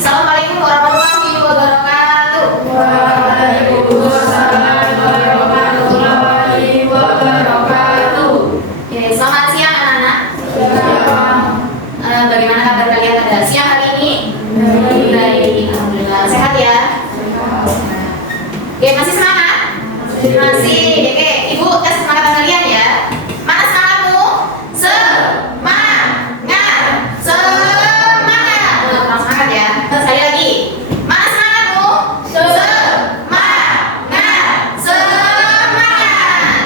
Assalamualaikum warahmatullahi wabarakatuh. Waalaikumsalam warahmatullahi wabarakatuh. Oke, selamat siang anak-anak. Siang. Bagaimana kabar kalian pada siang hari ini? Baik, alhamdulillah. Sehat ya? Oke, masih semangat? Masih. Oke, Ibu tes semangat kalian ya. Mana semangatmu? Semangat. Semangat. Kurang semangat ya. Sekali lagi. Mana semangatmu? Semangat. Semangat.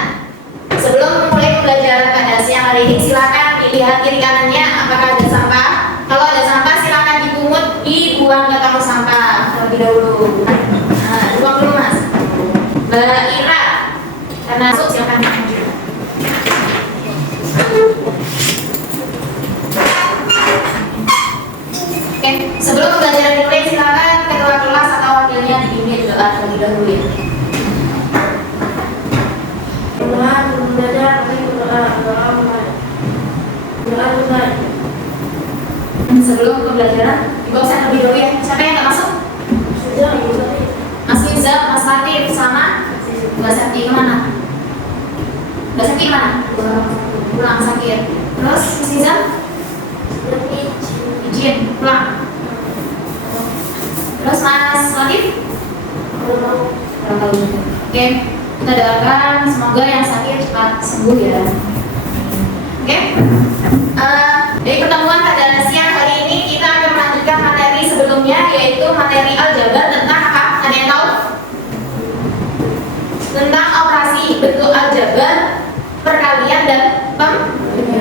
Sebelum memulai pembelajaran pada siang hari ini, silakan dilihat kiri kanannya apakah ada sampah. Kalau ada sampah silakan dipungut, dibuang ke tong sampah terlebih dahulu. Nah, buang dulu Mas. Mbak Ira, karena masuk silakan maju. Oke, sebelum pembelajaran dimulai silakan ketua kelas atau wakilnya dipimpin doa terlebih dahulu ya. Tuhan belajar berdoa. Sebelum pembelajaran dibawa saya terlebih dahulu ya. Siapa yang nggak masuk? Mas Riza, Mas Latif, sama Mbak Sakti kemana? Mbak Sakti kemana? Pulang sakit. Terus Mas Riza? Izin pulang. Terus Mas Latif? Kurang tahu juga. Oke, kita doakan semoga yang sakit cepat sembuh ya. Oke. Dari pertemuan pada siang hari ini kita akan melanjutkan materi sebelumnya, yaitu materi aljabar tentang apa? Ada yang tahu? Tentang operasi bentuk aljabar, perkalian dan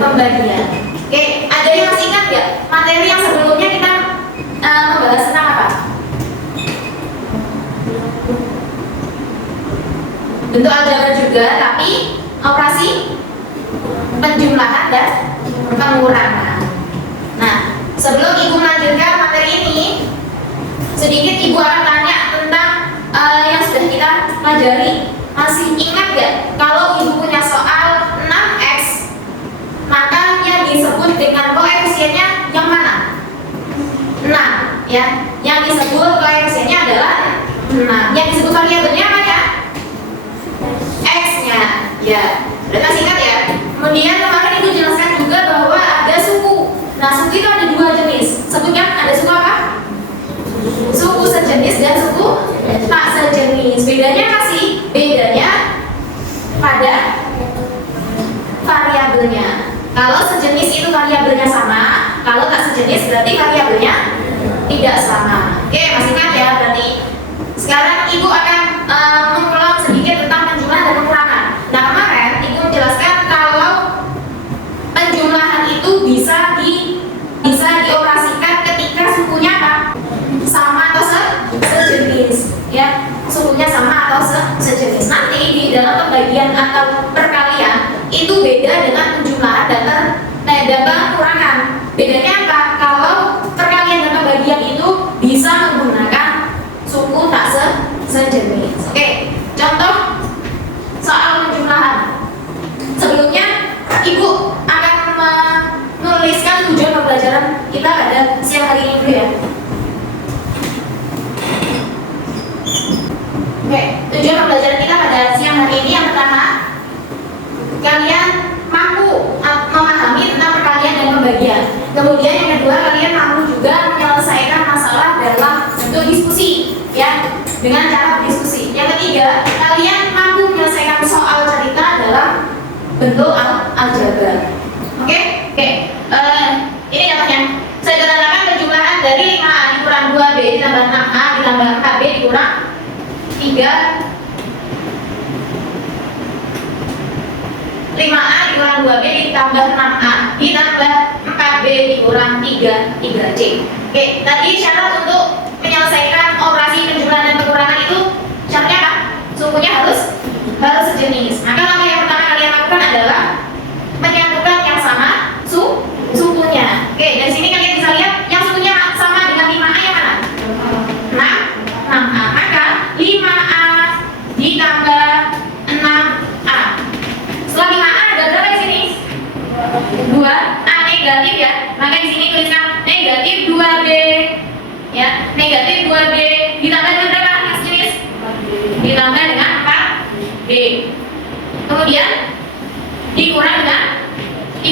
pembagian. Oke, ada yang masih ingat nggak materi yang sebelumnya kita membahas tentang apa? Bentuk aljabar juga, tapi operasi penjumlahan dan pengurangan. Nah, sebelum Ibu melanjutkan materi ini, sedikit Ibu akan tanya tentang yang sudah kita pelajari. Masih ingat gak kalau Ibu punya soal 6x, maka yang disebut dengan koefisiennya yang mana? 6 ya. Yang disebut koefisiennya adalah 6. Yang disebut variabelnya apa ya? X-nya. Ya, sudah masih ingat ya? Kemudian kemarin Ibu jelaskan juga bahwa ada suku. Nah, suku itu ada dua jenis. Sebutkan, ada suku apa? Suku sejenis dan suku tak sejenis. Bedanya apa sih? Bedanya pada variabelnya. Kalau sejenis itu variabelnya sama, kalau tak sejenis berarti variabelnya tidak sama. Oke, masih ingat ya berarti. Sekarang Ibu akan mengulang sedikit tentang penjumlahan dan pengurangan. Nah, kemarin Ibu menjelaskan kalau penjumlahan itu bisa dioperasikan ketika sukunya apa? Sama atau sejenis, ya. Sukunya sama atau sejenis. Nanti di dalam pembagian atau perkalian itu beda dengan penjumlahan dan pengurangan. Bedanya apa? Kalau perkalian dan pembagian itu bisa menggunakan suku tak sejenis. Oke, contoh soal penjumlahan. Sebelumnya Ibu akan menuliskan tujuan pembelajaran kita pada siang hari ini dulu ya. Oke, tujuan pembelajaran kita pada siang hari ini yang pertama, kalian mampu memahami tentang perkalian dan pembagian. Kemudian yang kedua, kalian mampu juga menyelesaikan masalah dalam bentuk diskusi, ya, dengan cara berdiskusi. Yang ketiga, kalian mampu menyelesaikan soal cerita dalam bentuk aljabar. Oke? Ini contohnya. Saya katakan penjumlahan dari 5A dikurang 2B ditambah 6A ditambah 4B dikurang 3. 5A dikurang 2B ditambah 6A ditambah 4B dikurang 3C. Oke, tadi syarat untuk menyelesaikan operasi penjumlahan dan pengurangan itu syaratnya apa? Sukunya harus sejenis. Maka langkah yang pertama kalian lakukan adalah menyatukan yang sama sukunya. Oke, dari sini kalian bisa lihat yang sukunya sama dengan 5A yang mana? 6A. Maka 5A ditambah 6A. Setelah 5A ada berapa di sini? 2. A negatif ya. Maka di sini tuliskan negatif 2B. Ya.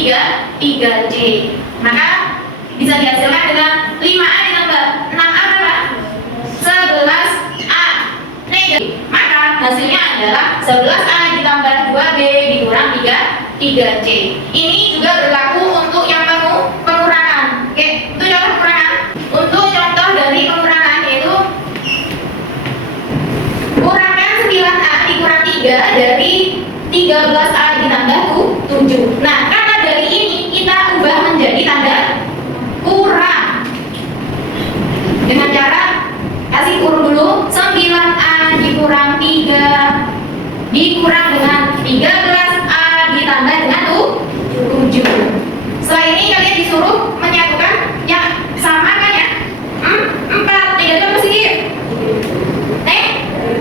3C. Maka bisa dihasilkan dengan 5A ditambah 6A berapa? 11A negatif. Maka hasilnya adalah 11A ditambah 2B dikurang 3C. Ini juga berlaku untuk yang pengurangan. Oke, itu contoh pengurangan. Untuk contoh dari pengurangan yaitu kurangkan 9A dikurang 3 dari 13A ditambah 7. Nah, karena dari ini kita ubah menjadi tanda kurang dengan cara kasih kurung dulu. 9A dikurang 3 dikurang dengan 13A ditambah dengan 7. Setelah ini kalian disuruh menyatukan yang sama kan ya? 4 negatif positif.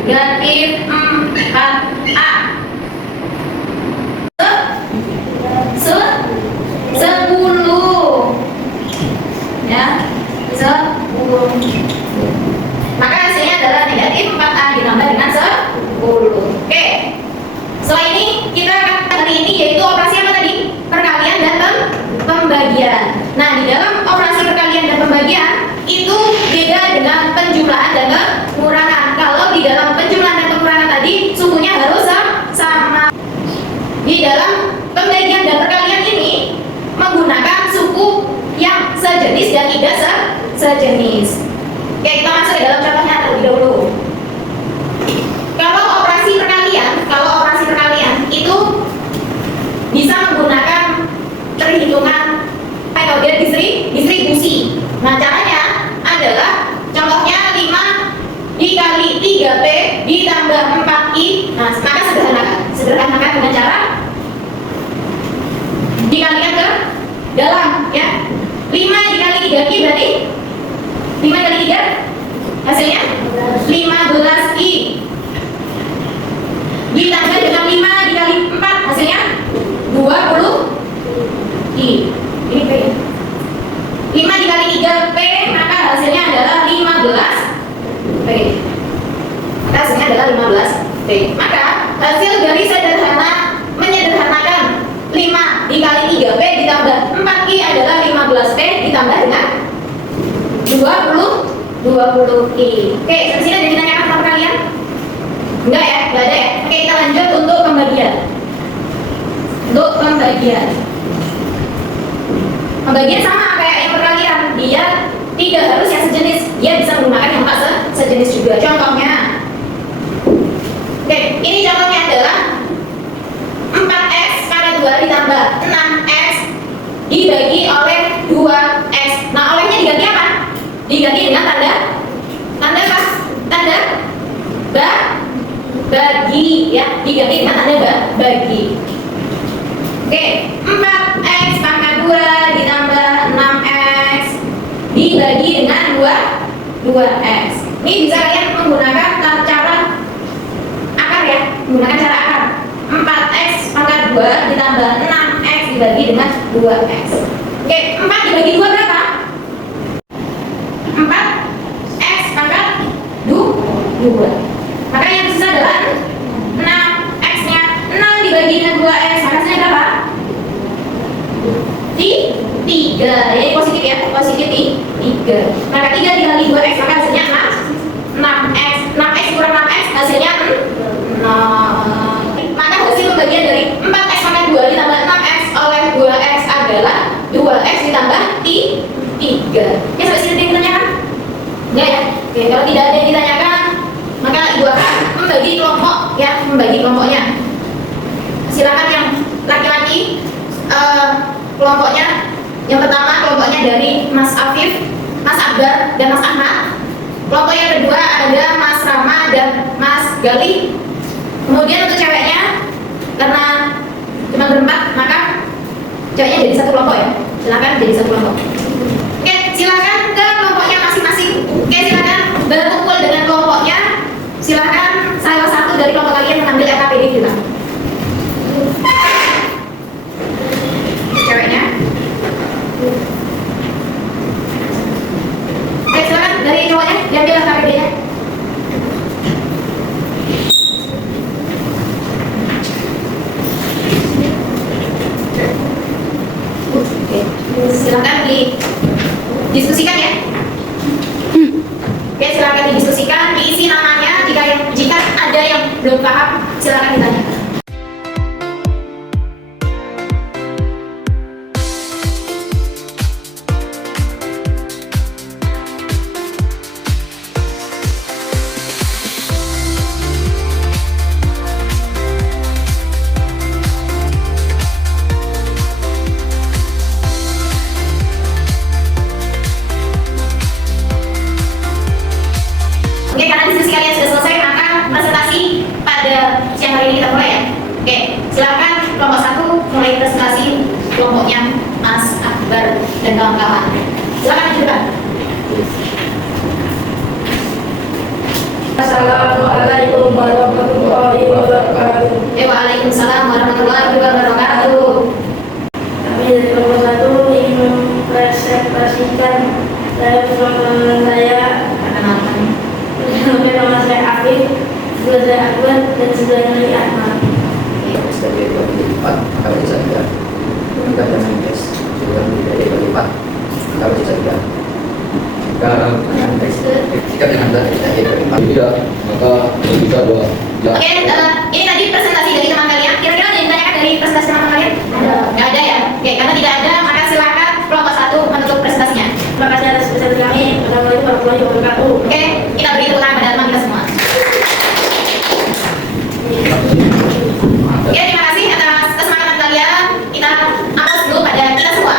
Negatif 4A 10 ya, 10. Maka hasilnya adalah negatif 4A ditambah dengan 10. Oke, setelah ini kita akan hari ini yaitu operasi apa tadi? Perkalian dan pembagian. Nah, di dalam operasi perkalian dan pembagian itu beda dengan penjumlahan dan pengurangan. Kalau di dalam penjumlahan dan pengurangan tadi sukunya harus sama. Di dalam pembagian dan perkalian ini menggunakan suku yang sejenis dan tidak sejenis. Oke, kita masuk ke dalam contohnya terlebih dahulu. Kalau operasi perkalian itu bisa menggunakan perhitungan metode distribusi. Nah, caranya adalah contohnya 5 dikali 3P ditambah 4I. Nah, maka sederhanakan dengan cara dikalikan ke dalam ya. 5 dikali 3Q berarti 5 kali 3 hasilnya 15I ditambah dengan 5 dikali 4 hasilnya 20I. Ini P. 5 dikali 3P maka hasilnya adalah 15P. Maka hasilnya adalah 15P. Maka hasil dari menyederhanakan 5 dikali 3P ditambah 4I adalah 15P ditambah dengan 20I. Oke, sampai sini ada ditanyakan sama kalian? Enggak ya? Enggak ada ya? Oke, kita lanjut untuk pembagian. Pembagian sama kayak yang perkalian. Dia tidak harus yang sejenis. Dia bisa menggunakan yang tak sejenis juga. Contohnya. Oke, ini contohnya adalah 4X pangkat 2 ditambah 6X dibagi oleh 2X. Nah, olehnya diganti apa? Diganti dengan tanda apa? Tanda bagi ya, diganti dengan tanda bagi. Oke, 4X pangkat 2 ditambah 6X dibagi dengan 2X. Ini bisa kalian menggunakan cara akar ya, menggunakan cara akar. 4X pangkat 2 ditambah 6X dibagi dengan 2X. Oke, 4 dibagi 2 berapa? 4X pangkat 2. Maka yang tersisa adalah 6X-nya. 6 dibagi dengan 2X, maka hasilnya berapa? 3. Ini positif ya, positif 3. Maka 3 dikali 2X, maka hasilnya 6X. 6X kurang 6X, hasilnya 0. Maka hasil pembagian dari 4X pangkat 2 ditambah 6X oleh 2X adalah 2X ditambah 3. Ya, sampai sini ditanyakan? Enggak ya? Oke, kalau tidak ada yang ditanyakan, maka ibu akan membagi kelompok ya, membagi kelompoknya. Silakan yang laki-laki kelompoknya. Yang pertama kelompoknya dari Mas Afif, Mas Akbar, dan Mas Ahmad. Kelompok yang kedua ada Mas Rama dan Mas Gali. Kemudian untuk ceweknya, karena cuma berempat, maka ceweknya jadi satu kelompok ya. Silakan jadi satu kelompok. Oke, silakan ke kelompoknya masing-masing. Oke, silakan berkumpul dengan kelompoknya. Silakan salah satu dari kelompok kalian mengambil LKPD kita. Ceweknya. Oke, silakan dari cowoknya diambil LKPD-nya. didiskusikan ya. Oke, silakan didiskusikan, diisi namanya. Jika ada yang belum paham, silakan ditanyakan. Oke, karena diskusi kalian sudah selesai, maka presentasi pada siang hari ini kita mulai ya. Oke, silakan kelompok 1 mulai presentasi kelompoknya Mas Akbar dan kawan-kawan. Silakan lanjutkan. Assalamualaikum warahmatullahi wabarakatuh. Waalaikumsalam warahmatullahi wabarakatuh. Kami dari kelompok 1 ingin mempresentasikan saya bersama teman-teman saya. Nama saya Afif, juga saya Akbar, dan sebelahnya Ahmad. Sebagai bagi lipat, maka bisa tidak maka jangan tes sudah dari bagi lipat, maka bisa tidak jika dengan dari bagi lipat tidak, maka bisa dua. Oke, ini tadi presentasi dari teman kalian. Kira-kira ada yang ditanyakan dari presentasi teman kalian? Nggak ada ya? Oke, karena tidak ada, maka silakan kelompok 1 menutup presentasinya. Terima kasih atas presentasi kami. Assalamualaikum warahmatullahi wabarakatuh. Oke, kita beri tepuk tangan pada teman kita semua. Oke, terima kasih atas kesemangat kalian. Kita aplaus dulu pada kita semua.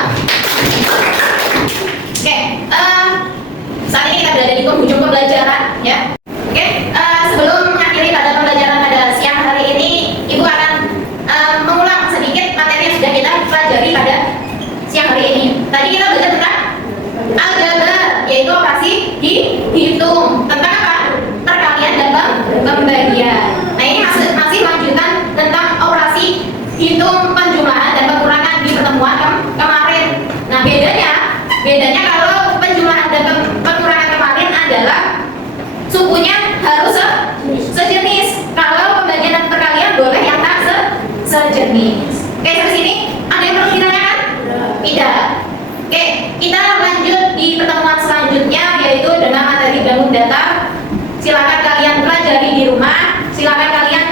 Oke, saat ini kita berada di penghujung pembelajaran, ya. Oke, sebelum mengakhiri pada pembelajaran pada siang hari ini, Ibu akan mengulang sedikit materi yang sudah kita pelajari pada siang hari ini. Tadi kita belajar tentang aljabar, yaitu operasi dihitung. Tentang apa? Perkalian dan pembagian. Nah, ini masih lanjutan tentang operasi hitung penjumlahan dan pengurangan di pertemuan kemarin. Nah, bedanya kalau penjumlahan dan pengurangan kemarin adalah sukunya harus sejenis. Kalau pembagian dan perkalian boleh yang tak sejenis. Oke, sampai sini ada yang perlu ditanyakan? Tidak. Oke, kita lanjut di pertemuan selanjutnya, yaitu dengan materi bangun data. Silakan kalian pelajari di rumah. Silakan kalian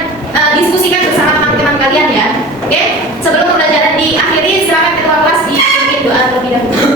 diskusikan bersama teman-teman kalian ya. Oke, sebelum pembelajaran diakhiri, silakan ketua kelas dipimpin doa terlebih dahulu.